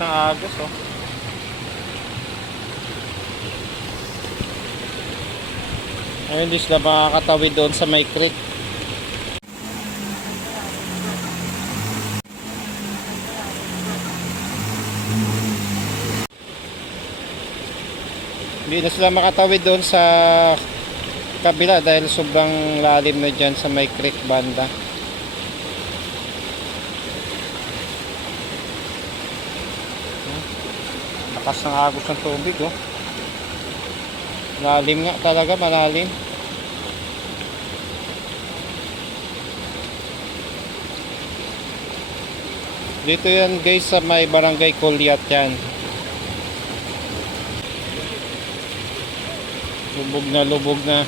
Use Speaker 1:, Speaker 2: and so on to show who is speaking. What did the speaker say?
Speaker 1: ng agos, oh. Ayun, hindi sila makakatawid doon sa may creek. Hindi na sila makatawid doon sa kabila dahil sobrang lalim na dyan sa may creek banda. Lakas ng agos ng tubig oh. Lalim nga talaga, malalim. Dito yan guys sa may barangay Kulyat yan. Lubog na lubog na.